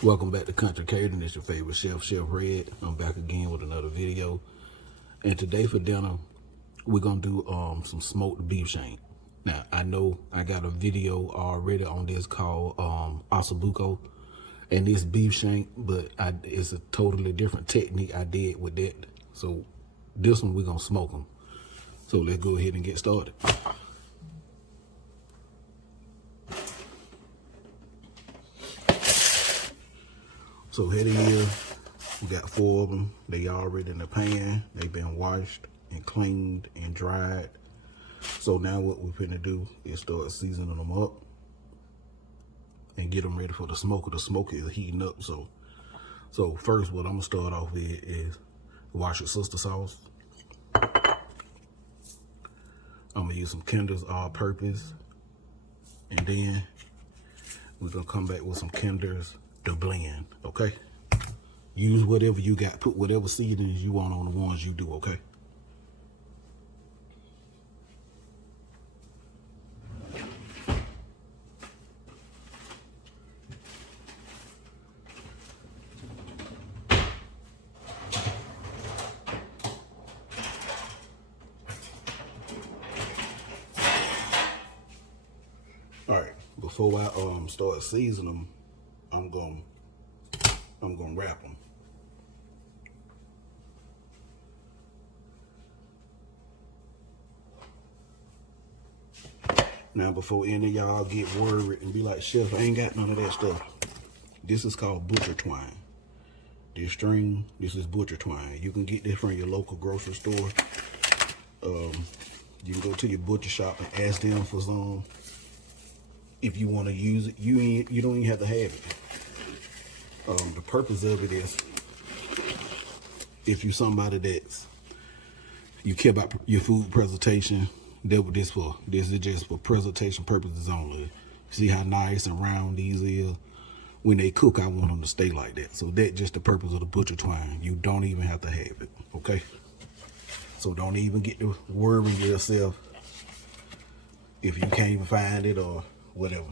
Welcome back to Country Catering. It's your favorite chef, Chef Red. I'm back again with another video. And today for dinner, we're gonna do some smoked beef shank. Now I know I got a video already on this called ossobuco, and this beef shank, but it's a totally different technique I did with that. So this one we're gonna smoke them. So let's go ahead and get started. So here they is. We got 4 of them. They already in the pan. They've been washed and cleaned and dried. So now what we're finna do is start seasoning them up and get them ready for the smoker. The smoker is heating up. So first what I'm gonna start off with is Worcestershire sauce. I'm gonna use some Kinder's all-purpose, and then we're gonna come back with some Kinder's to blend. Okay, use whatever you got, put whatever seasonings you want on the ones you do. Okay, all right, before I start seasoning them, I'm gonna wrap them. Now, before any of y'all get worried and be like, Chef, I ain't got none of that stuff. This is called butcher twine. This string, this is butcher twine. You can get this from your local grocery store. You can go to your butcher shop and ask them for some. If you want to use it, you don't even have to have it. The purpose of it is, if you're somebody you care about your food presentation, that's what this for. This is just for presentation purposes only. See how nice and round these is? When they cook, I want them to stay like that. So that's just the purpose of the butcher twine. You don't even have to have it, okay? So don't even get to worry yourself if you can't even find it or whatever.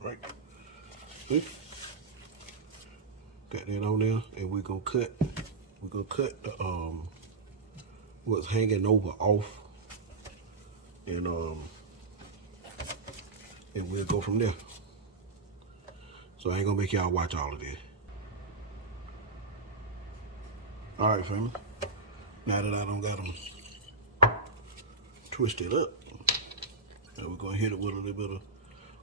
Right. See? Got that on there, and we're gonna cut the what's hanging over off, and we'll go from there. So I ain't gonna make y'all watch all of this. All right, family. Now that I don't got them twisted up, now we're gonna hit it with a little bit of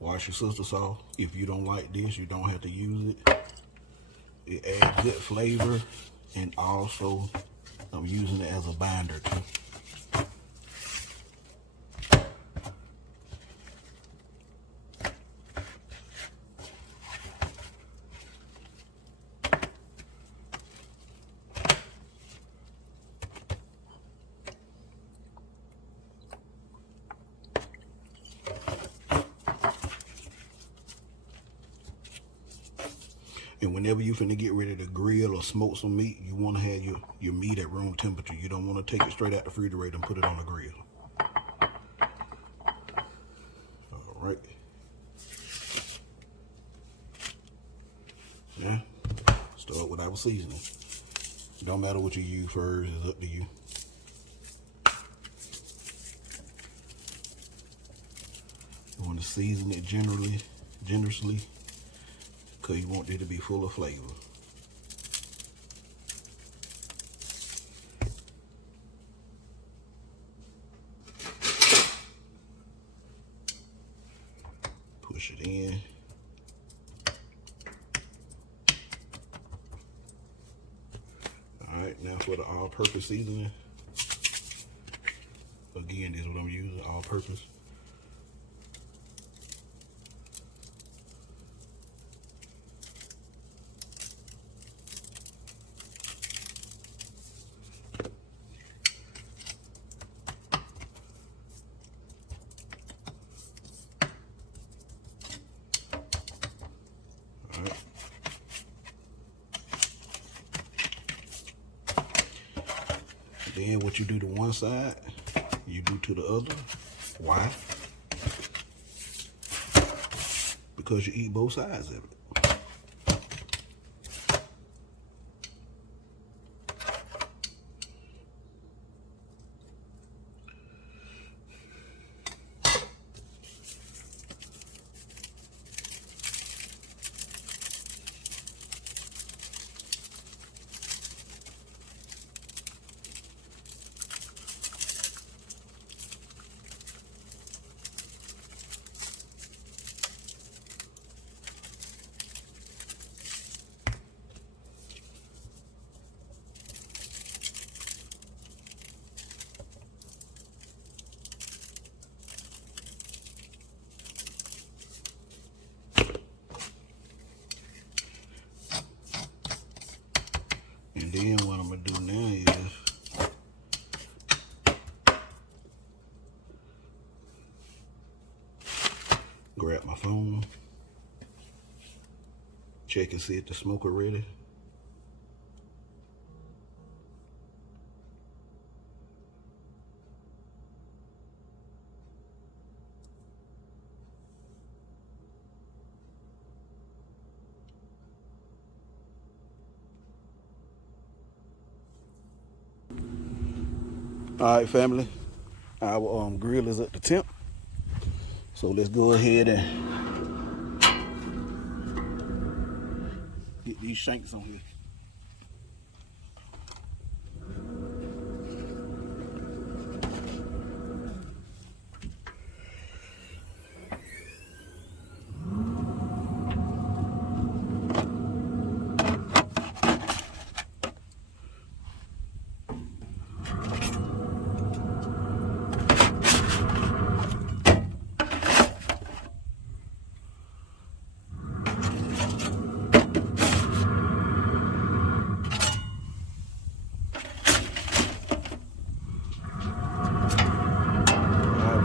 Worcestershire sauce. If you don't like this, you don't have to use it. It adds good flavor, and also I'm using it as a binder too. And whenever you finna get ready to grill or smoke some meat, you want to have your meat at room temperature. You don't want to take it straight out the refrigerator and put it on the grill. All right. Now, start with our seasoning. It don't matter what you use first, it's up to you. You want to season it generously, because you want it to be full of flavor. Push it in. Alright, now for the all-purpose seasoning. Again, this is what I'm using, all-purpose. Alright. Then what you do to one side, you do to the other. Why? Because you eat both sides of it. And then what I'm gonna do now is grab my phone, check and see if the smoker ready. All right, family, our grill is at the temp. So let's go ahead and get these shanks on here.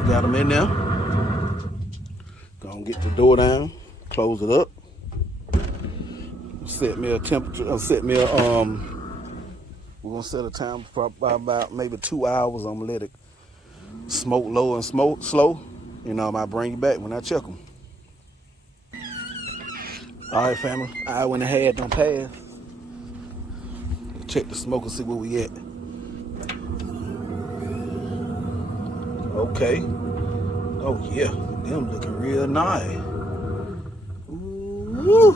Got them in there. Gonna get the door down, close it up. Set me a temperature. We're gonna set a time for about maybe 2 hours. I'm gonna let it smoke low and smoke slow. I might bring you back when I check them. All right, family. I went ahead and passed. Check the smoke and see where we at. Okay. Oh yeah, them looking real nice. Ooh.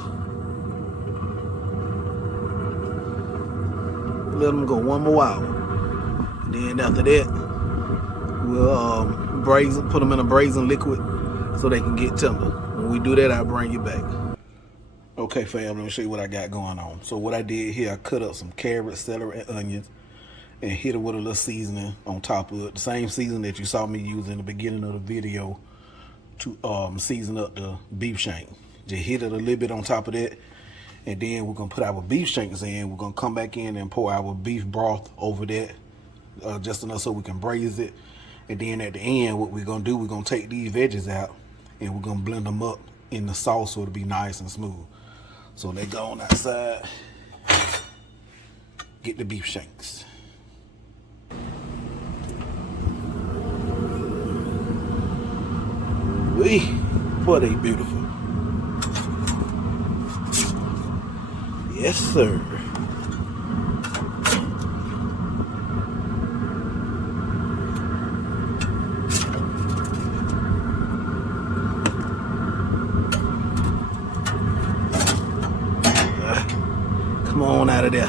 Let them go one more hour. Then after that, we'll put them in a braising liquid so they can get tender. When we do that, I'll bring you back. Okay, fam, let me show you what I got going on. So what I did here, I cut up some carrots, celery, and onions, and hit it with a little seasoning on top of it. The same seasoning that you saw me use in the beginning of the video to season up the beef shank. Just hit it a little bit on top of that. And then we're gonna put our beef shanks in. We're gonna come back in and pour our beef broth over that, just enough so we can braise it. And then at the end, what we're gonna do, we're gonna take these veggies out and we're gonna blend them up in the sauce so it'll be nice and smooth. So let's go on outside, get the beef shanks. Boy, they beautiful. Yes, sir. Come on out of there.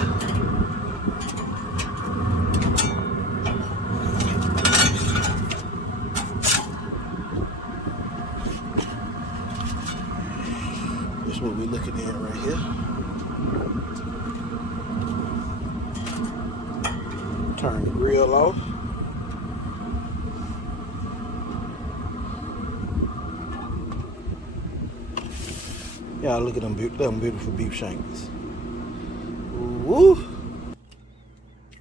That's what we're looking at right here. Turn the grill off. Y'all look at them beautiful beef shanks. Woo!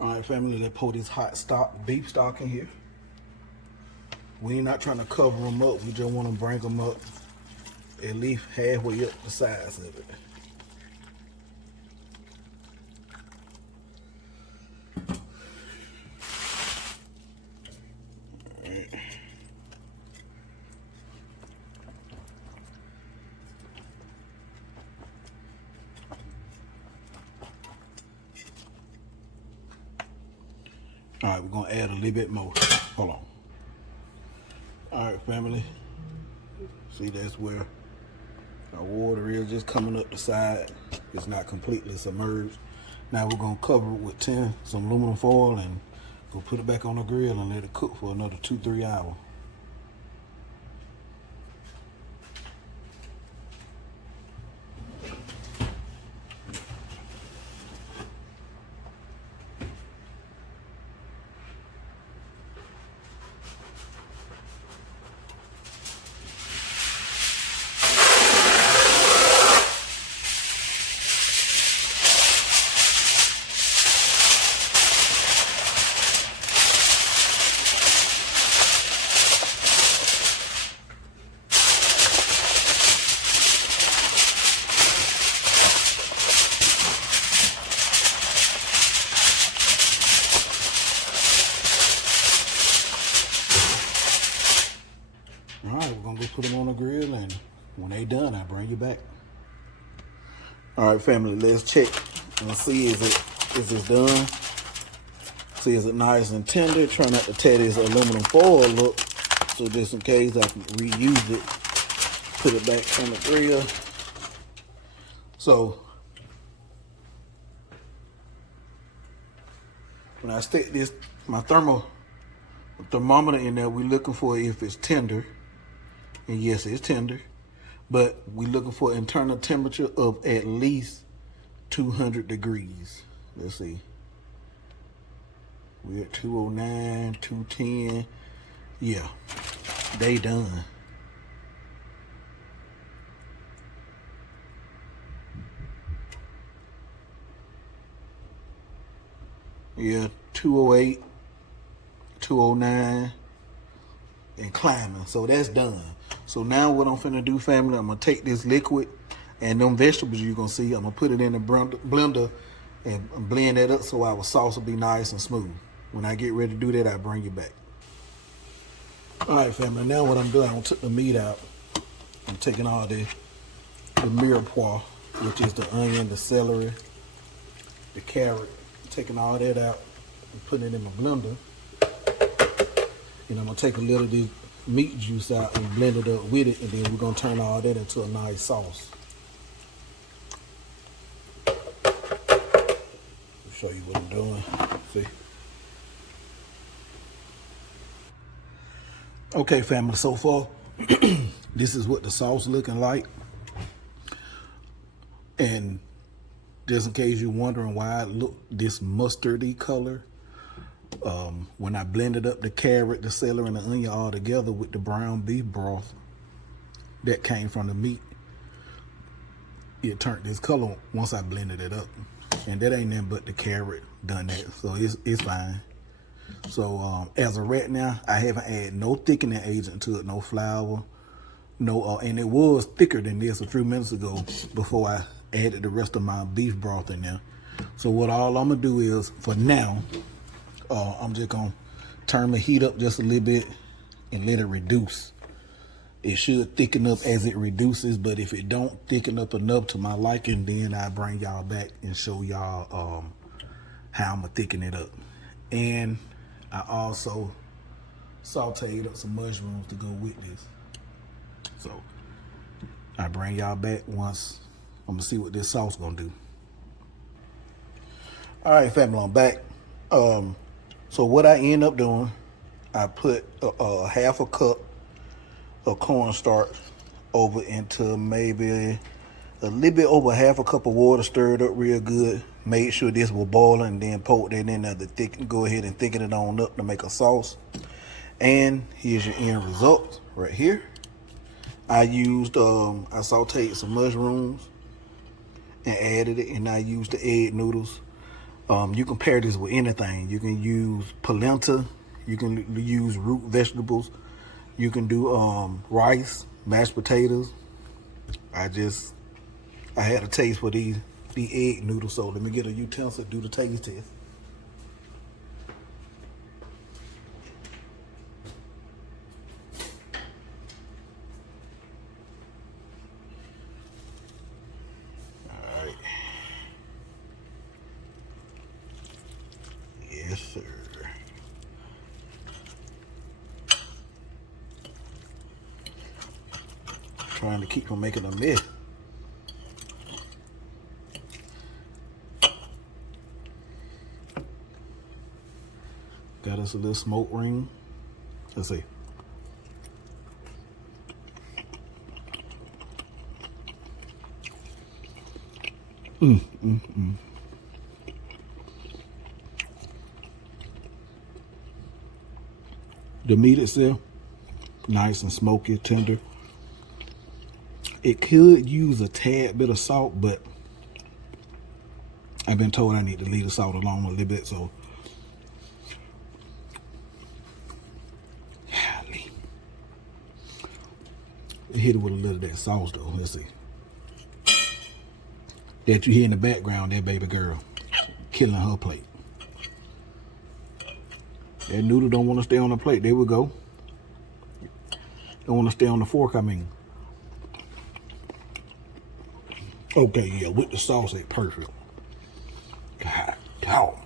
Alright family, let's pour this beef stock in here. We ain't not trying to cover them up, we just want to bring them up at least halfway up the size of it. Alright, we're gonna add a little bit more. Hold on. Alright family, see that's where our water is just coming up the side. It's not completely submerged. Now we're gonna cover it with some aluminum foil and go put it back on the grill and let it cook for another 2-3 hours. Alright, we're gonna go put them on the grill, and when they done, I'll bring you back. Alright family, let's check and see is it done. See, is it nice and tender? Try not to tear this aluminum foil up, so just in case I can reuse it, put it back on the grill. So when I stick my thermometer in there, we're looking for if it's tender. And yes, it's tender, but we're looking for internal temperature of at least 200 degrees. Let's see. We're at 209, 210. Yeah, they done. Yeah, 208, 209, and climbing. So that's done. So now what I'm finna do, family, I'm gonna take this liquid and them vegetables you're gonna see, I'm gonna put it in the blender and blend that up so our sauce will be nice and smooth. When I get ready to do that, I'll bring you back. All right, family, now what I'm doing, I took the meat out. I'm taking all the mirepoix, which is the onion, the celery, the carrot, taking all that out and putting it in my blender. And I'm gonna take a little of the meat juice out and blend it up with it, and then we're gonna turn all that into a nice sauce. I'll show you what I'm doing. See? Okay, family, so far, this is what the sauce looking like. And just in case you're wondering why it look this mustardy color, when I blended up the carrot, the celery, and the onion all together with the brown beef broth that came from the meat, it turned this color once I blended it up. And that ain't nothing but the carrot done that, so it's fine. So as of right now, I haven't added no thickening agent to it, no flour, no, and it was thicker than this a few minutes ago before I added the rest of my beef broth in there. So what all I'm gonna do is, for now, I'm just gonna turn the heat up just a little bit and let it reduce. It should thicken up as it reduces, but if it don't thicken up enough to my liking, then I bring y'all back and show y'all how I'm gonna thicken it up. And I also sauteed up some mushrooms to go with this. So I bring y'all back once I'm gonna see what this sauce gonna do. All right, family, I'm back. So what I end up doing, I put a half a cup of cornstarch over into maybe a little bit over half a cup of water, stirred up real good. Made sure this was boiling, and then poke that in there to go ahead and thicken it on up to make a sauce. And here's your end result right here. I used I sauteed some mushrooms and added it, and I used the egg noodles. You can pair this with anything. You can use polenta. You can use root vegetables. You can do rice, mashed potatoes. I had a taste for the egg noodles, so let me get a utensil to do the taste test. All right. Yes, sir. Trying to keep from making a mess. Got us a little smoke ring. Let's see. The meat itself, nice and smoky, tender. It could use a tad bit of salt, but I've been told I need to leave the salt alone a little bit, so hit it with a little of that sauce though. Let's see. That you hear in the background, that baby girl killing her plate. That noodle don't want to stay on the plate. There we go. Don't want to stay on the fork, I mean. Okay, yeah, with the sauce, it's perfect. God, dog.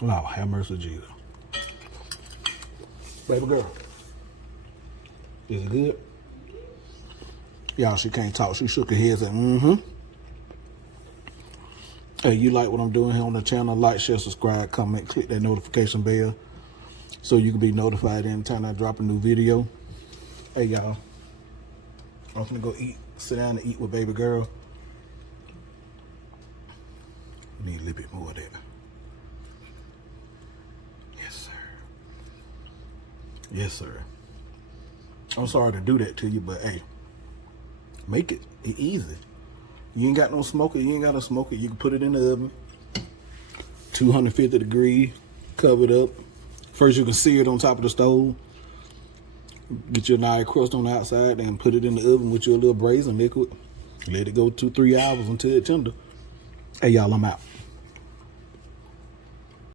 Lord, have mercy, Jesus. Baby girl, is it good? Y'all, she can't talk. She shook her head and said, mm-hmm. Hey, you like what I'm doing here on the channel? Like, share, subscribe, comment, click that notification bell so you can be notified anytime I drop a new video. Hey, y'all, I'm gonna go sit down and eat with baby girl. Need a little bit more of that. Yes, sir. Yes, sir. I'm sorry to do that to you, but hey, make it easy. You ain't got no smoker, you ain't got to smoke it. You can put it in the oven, 250 degrees, cover it up. First, you can sear it on top of the stove. Get your nice crust on the outside and put it in the oven with your little braising liquid. Let it go 2-3 hours until it's tender. Hey, y'all, I'm out.